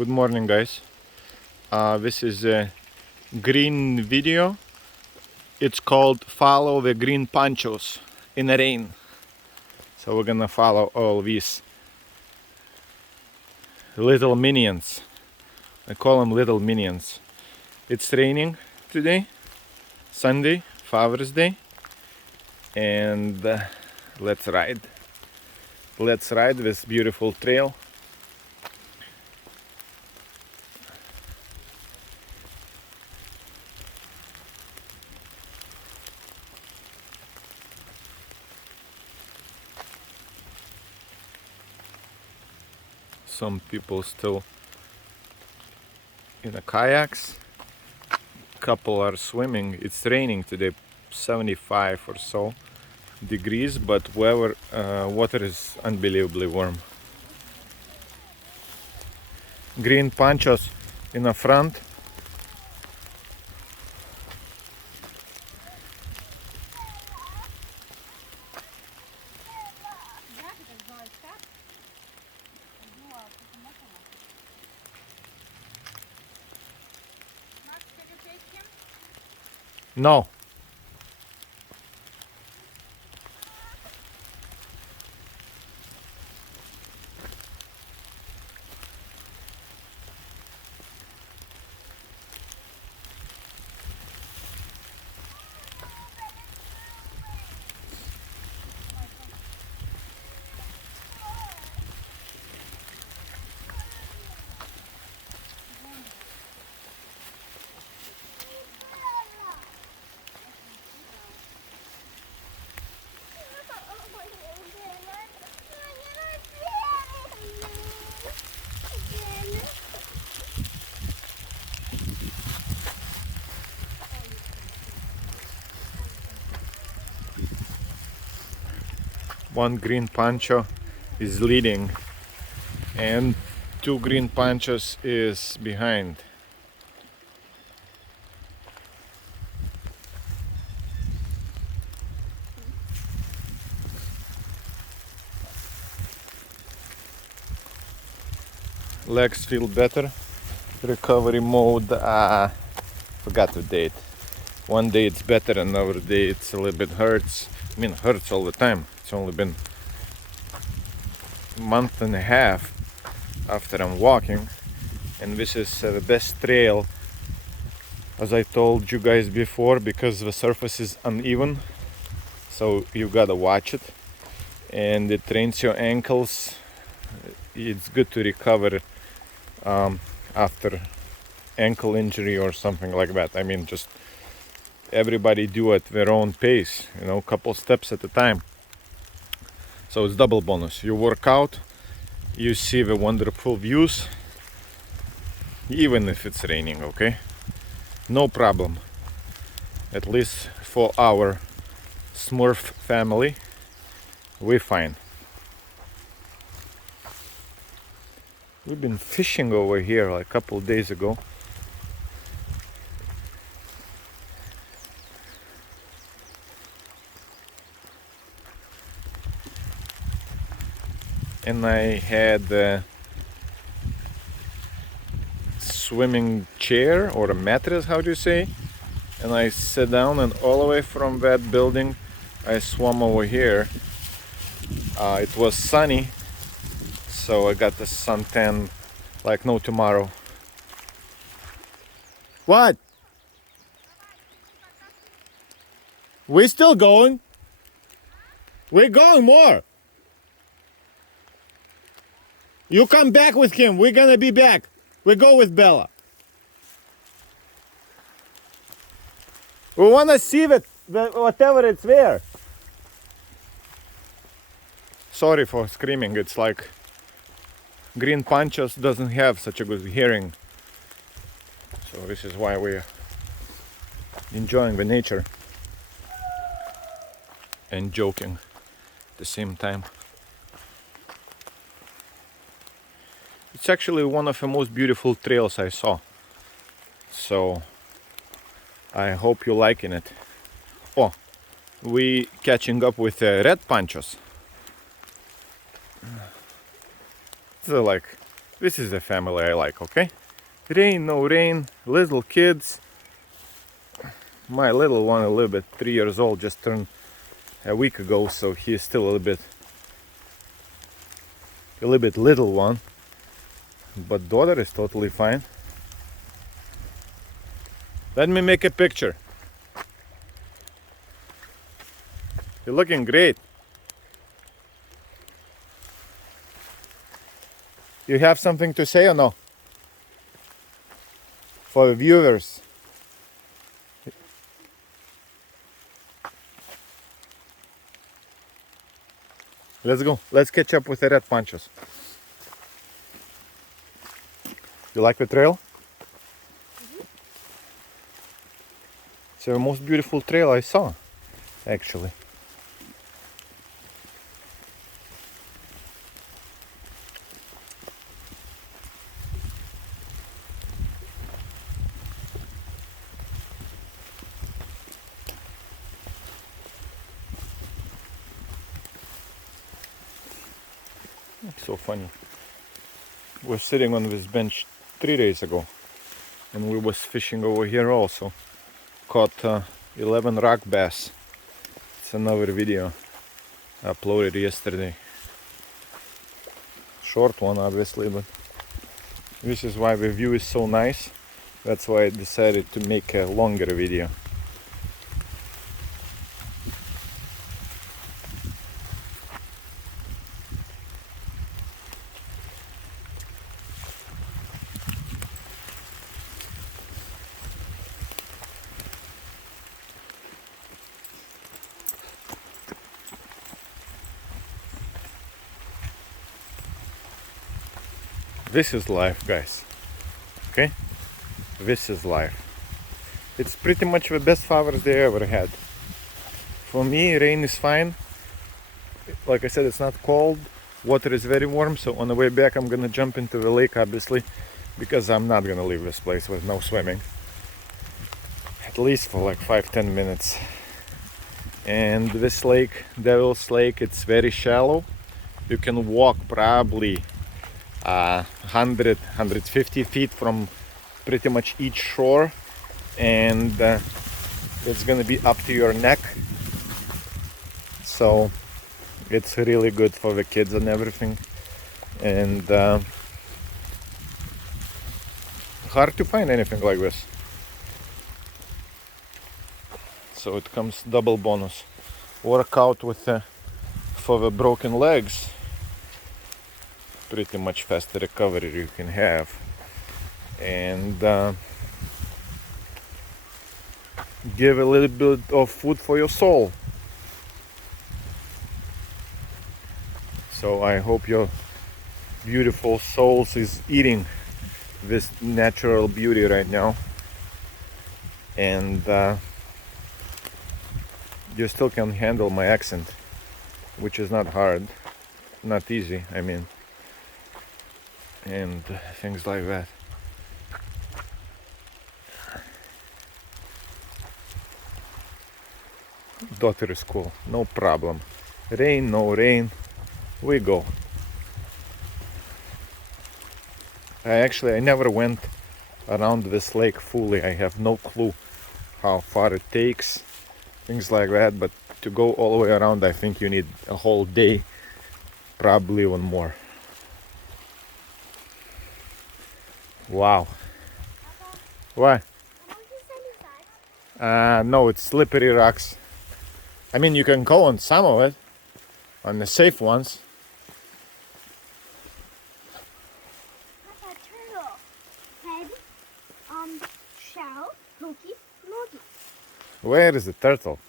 Good morning, guys. This is a green video. It's called Follow the Green Panchos in the rain. So we're gonna follow all these little minions. I call them little minions. It's raining today, Sunday, Father's Day, and let's ride. Let's ride this beautiful trail. Some people still in the kayaks. Couple are swimming. It's raining today, 75 or so degrees, but water is unbelievably warm. Green panchos in the front. No. One green pancho is leading and two green panchos is behind. Legs feel better. Recovery mode, forgot the date. One day it's better, another day it's a little bit hurts. I mean, hurts all the time. It's only been a month and a half after I'm walking, and this is the best trail, as I told you guys before, because the surface is uneven, so you gotta watch it, and it trains your ankles. It's good to recover after ankle injury or something like that. I mean, just everybody do at their own pace, couple steps at a time. So it's double bonus. You work out, you see the wonderful views, even if it's raining, okay? No problem. At least for our Smurf family, we're fine. We've been fishing over here like a couple of days ago. And I had a swimming chair or a mattress, how do you say? And I sat down, and all the way from that building I swam over here. It was sunny, so I got the suntan like no tomorrow. What? We're still going? We're going more. You come back with him. We're gonna be back. We go with Bella. We wanna see whatever it's there. Sorry for screaming. It's like green panchos doesn't have such a good hearing. So this is why we're enjoying the nature and joking at the same time. It's actually one of the most beautiful trails I saw. So I hope you're liking it. Oh, we catching up with red panchos. They're like This is the family I like, okay? Rain, no rain, little kids. My little one, a little bit, 3 years old, just turned a week ago, so he's still a little bit little one. But daughter is totally fine. Let me make a picture. You're looking great. You have something to say or no? For the viewers. Let's go. Let's catch up with the red Panchos. You like the trail? It's the most beautiful trail I saw, actually. So funny. We're sitting on this bench 3 days ago, and we was fishing over here also. Caught 11 rock bass. It's another video uploaded yesterday. Short one, obviously, but this is why the view is so nice. That's why I decided to make a longer video. This is life, guys. Okay? This is life. It's pretty much the best Father's Day I ever had. For me, rain is fine. Like I said, it's not cold. Water is very warm, so on the way back I'm gonna jump into the lake, obviously, because I'm not gonna leave this place with no swimming. At least for like 5-10 minutes. And this lake, Devil's Lake, it's very shallow. You can walk probably 100-150 feet from pretty much each shore, and it's gonna be up to your neck, so it's really good for the kids and everything. And hard to find anything like this, so it comes double bonus. Workout with for the broken legs. Pretty much faster recovery you can have, and give a little bit of food for your soul. So I hope your beautiful souls is eating this natural beauty right now, and you still can handle my accent, which is not hard, not easy, I mean, and things like that. Daughter is cool, no problem. Rain, no rain, we go. I never went around this lake fully. I have no clue how far it takes, things like that, but to go all the way around, I think you need a whole day, probably even more. Wow. What? No, it's slippery rocks. I mean, you can go on some of it, on the safe ones. Papa, turtle. Head, shell, hooky, monkey. Where is the turtle?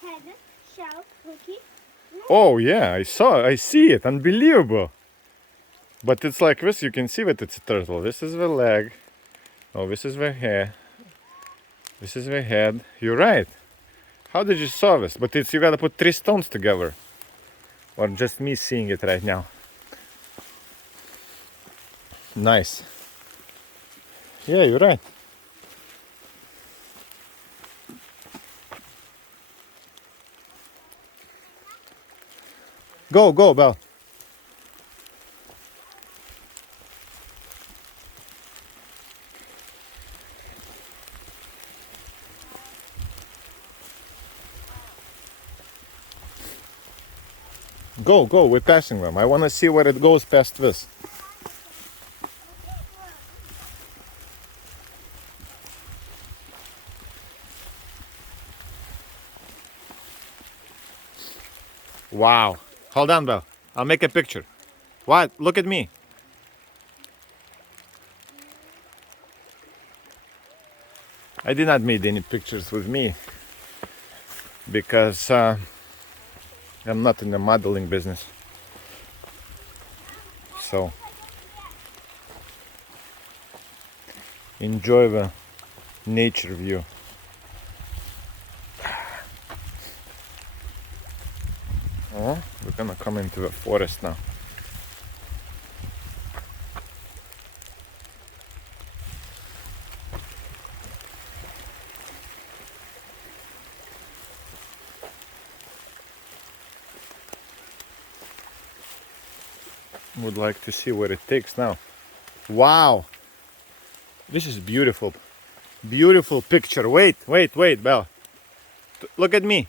Head, shell, hooky, monkey. Oh yeah, I see it, unbelievable. But it's like this, you can see that it's a turtle. This is the leg. Oh, this is the hair. This is the head. You're right. How did you saw this? But it's, you gotta put 3 stones together. Or just me seeing it right now. Nice. Yeah, you're right. Go, Belle. Go, go. We're passing them. I want to see where it goes past this. Wow. Hold on, Belle. I'll make a picture. What? Look at me. I did not make any pictures with me because I'm not in the modeling business. So enjoy the nature view. Oh, we're gonna come into the forest now. Would like to see where it takes now. Wow, this is beautiful. Beautiful picture. Wait, wait, wait, Belle. Look at me.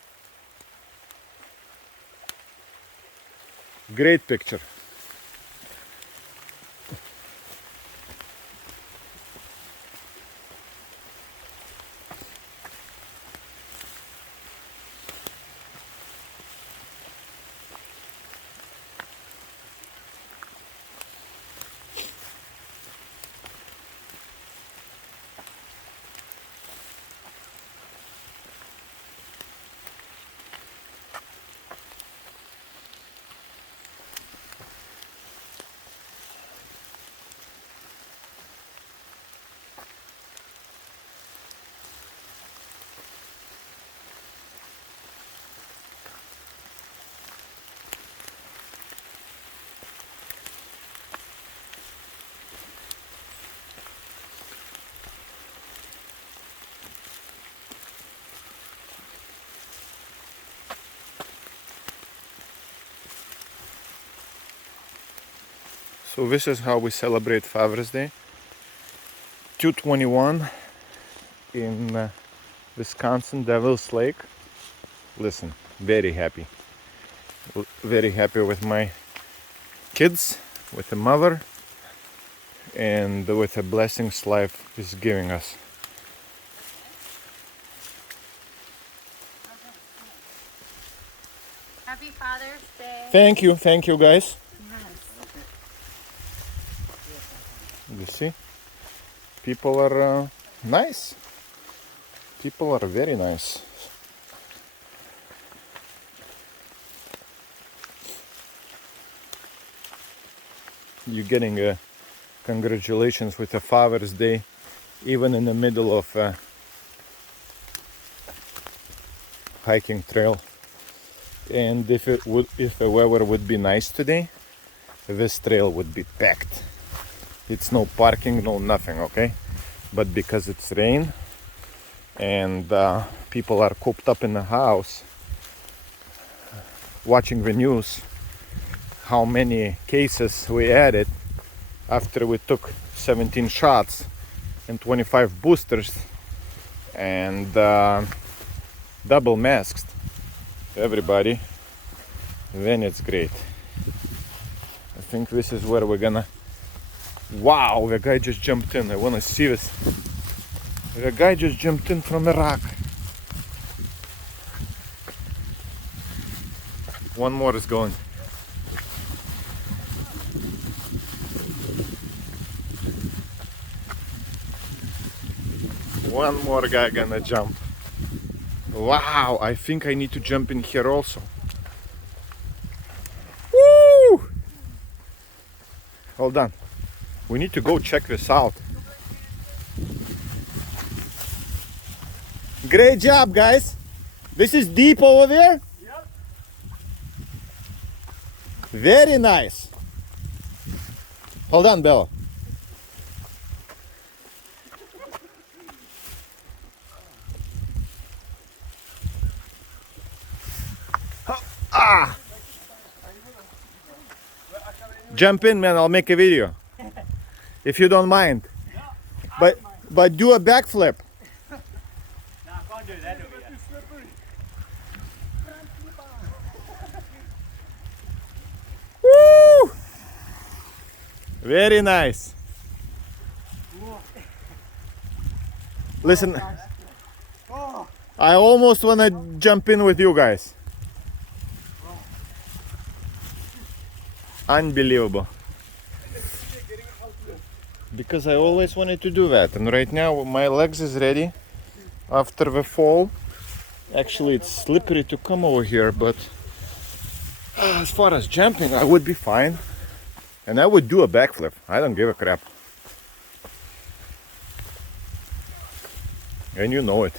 Great picture. So this is how we celebrate Father's Day. 2:21 in Wisconsin, Devil's Lake. Listen, very happy. Very happy with my kids, with the mother, and with the blessings life is giving us. Happy Father's Day. Thank you guys. You see, people are nice. People are very nice. You're getting congratulations with a Father's Day, even in the middle of a hiking trail. And if the weather would be nice today, this trail would be packed. It's no parking, no nothing, okay? But because it's rain and people are cooped up in the house watching the news, how many cases we added after we took 17 shots and 25 boosters and double masked everybody, then it's great. I think this is where we're gonna... Wow, the guy just jumped in. I want to see this. The guy just jumped in from a rock. One more is going. One more guy gonna jump. Wow, I think I need to jump in here also. Woo! Hold on. We need to go check this out. Great job, guys. This is deep over there? Yep. Very nice. Hold on, Bella. Ah! Jump in, man. I'll make a video. If you don't mind. But do a backflip. Nah, I can't do that over here. Very nice. Listen, I almost want to jump in with you guys. Unbelievable. Because I always wanted to do that, and right now my legs is ready after the fall. Actually, it's slippery to come over here, but as far as jumping, I would be fine. And I would do a backflip. I don't give a crap. And you know it.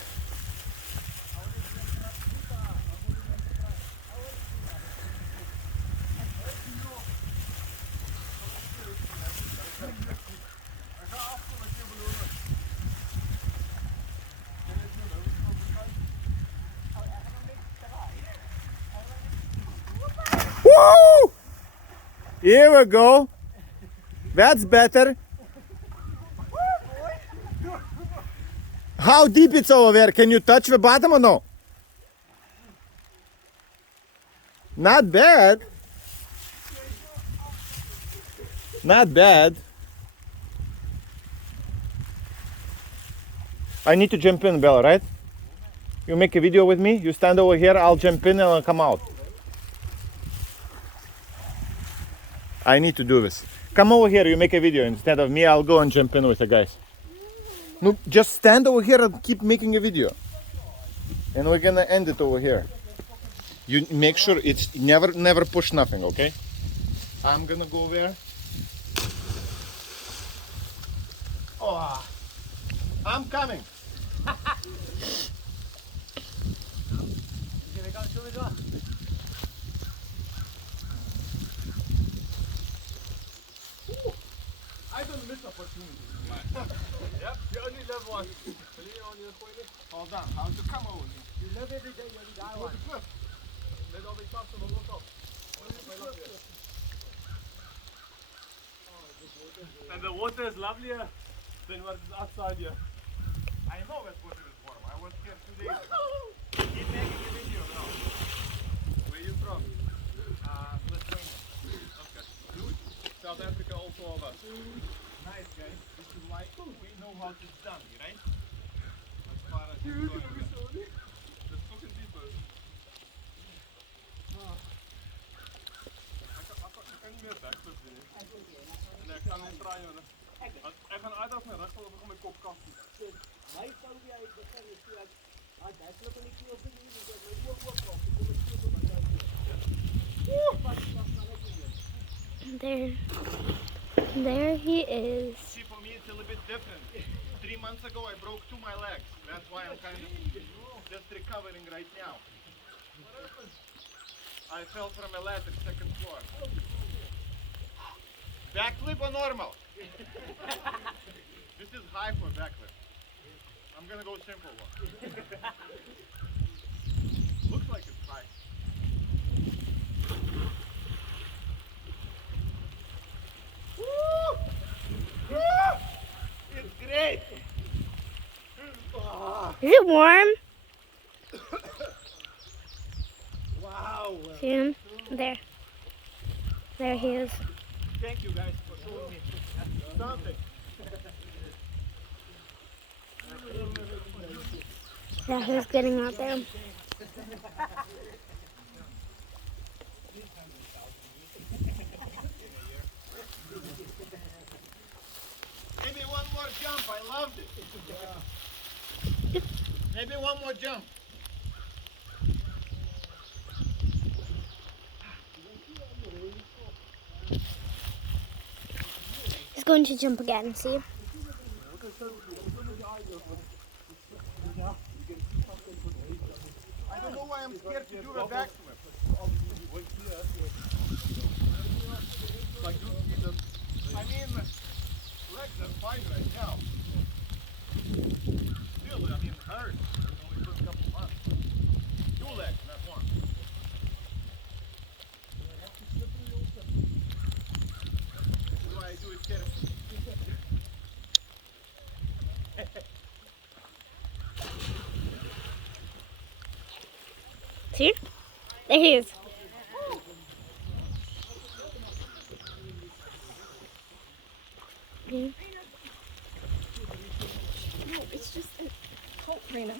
Woo! Here we go. That's better. How deep it's over there? Can you touch the bottom or no? Not bad. Not bad. I need to jump in, Bella, right? You make a video with me, you stand over here, I'll jump in and I'll come out. I need to do this. Come over here, you make a video instead of me, I'll go and jump in with the guys. No, just stand over here and keep making a video. And we're gonna end it over here. You make sure it's never push nothing, okay? I'm gonna go there. Oh, I'm coming. I don't miss opportunities. Yep, you only live once. Hold on, how's the come over here? You live every day, you only die once. Let all the clubs on the look up. And the water is lovelier than what is outside here. I know that water is warm. I was here 2 days ago. Keep making a video now. Where are you from? Lithuania. Okay. South Africa also of us. Nice guys. This is why we know how it's done, right? As far as it's going. There's fucking people. Ik kan niet meer backflip doen. En ik kan niet draaien. Ik ga uit mijn rug, dan met kop kast. My phobia is the thing is like, backflip en ik doe op de nieuwe, dus ik doe ook op. Ik doe het goed op mijn There he is. See, for me it's a little bit different. 3 months ago I broke 2 of my legs. That's why I'm kind of just recovering right now. I fell from a ladder, 2nd floor. Backflip or normal? This is high for backflip. I'm gonna go simple one. Looks like it's high. Woo! Woo! It's great! Is it warm? Wow! See him? There. There he is. Thank you guys for showing me something. Yeah, who's getting out there? Maybe one more jump, I loved it. Maybe one more jump. He's going to jump again, see? I don't know why I'm scared to do a backflip. I mean, legs are fine right now. Still, I mean, it hurts. It's only for a couple months. 2 legs, not 1. This is why I do it carefully. See? There he is. jumping. No, it's just a cult Rena.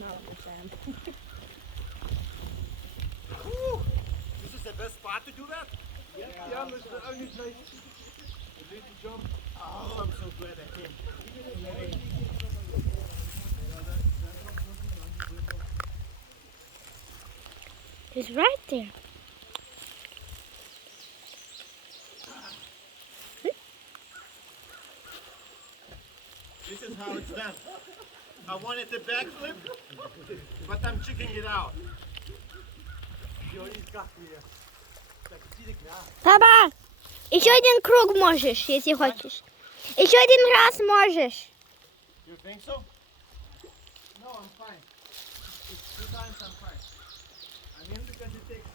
Not understand. This is the best spot to do that? Yeah, Mr. Oni's nice. Ready to jump? Oh, I'm so glad I came. It's right there. This is how it's done. I wanted the backflip, but I'm checking it out. Papa, еще один круг можешь, если хочешь. Еще один раз можешь. You think so? No, I'm fine. It's 2 times I'm fine. I mean, because it takes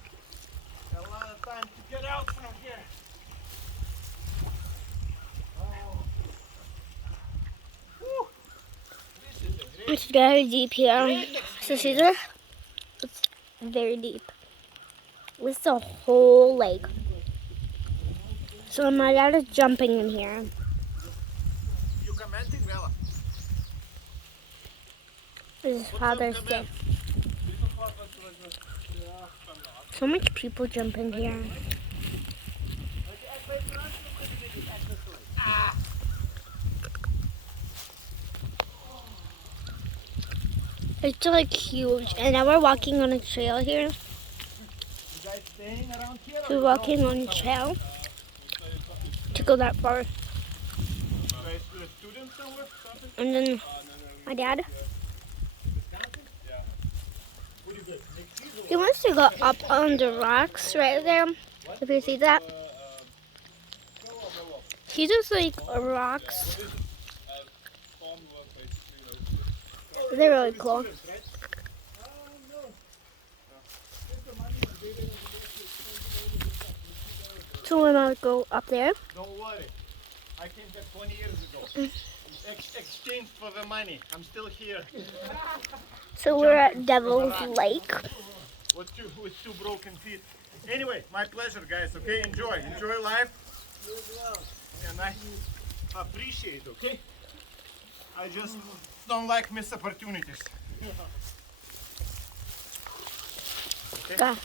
a lot of time to get out from here. Oh. Whew. This is a great It's very deep here. So see there? It's very deep. It's the whole lake. So my dad is jumping in here. You commenting, Bella? This is Father's Day. So much people jump in here. It's like huge. And now we're walking on a trail here. You guys staying around here? We're walking on a trail to go that far. You guys students somewhere? Something? And then my dad, he wants to go up on the rocks right there. If you see that. He just like rocks. They're really cool. So we're gonna go up there. Don't worry. I came there 20 years ago. Exchange for the money. I'm still here. So we're at Devil's Lake. With two broken feet. Anyway, my pleasure, guys. Okay, enjoy life. And I appreciate. Okay. I just don't like missed opportunities. Okay. Go.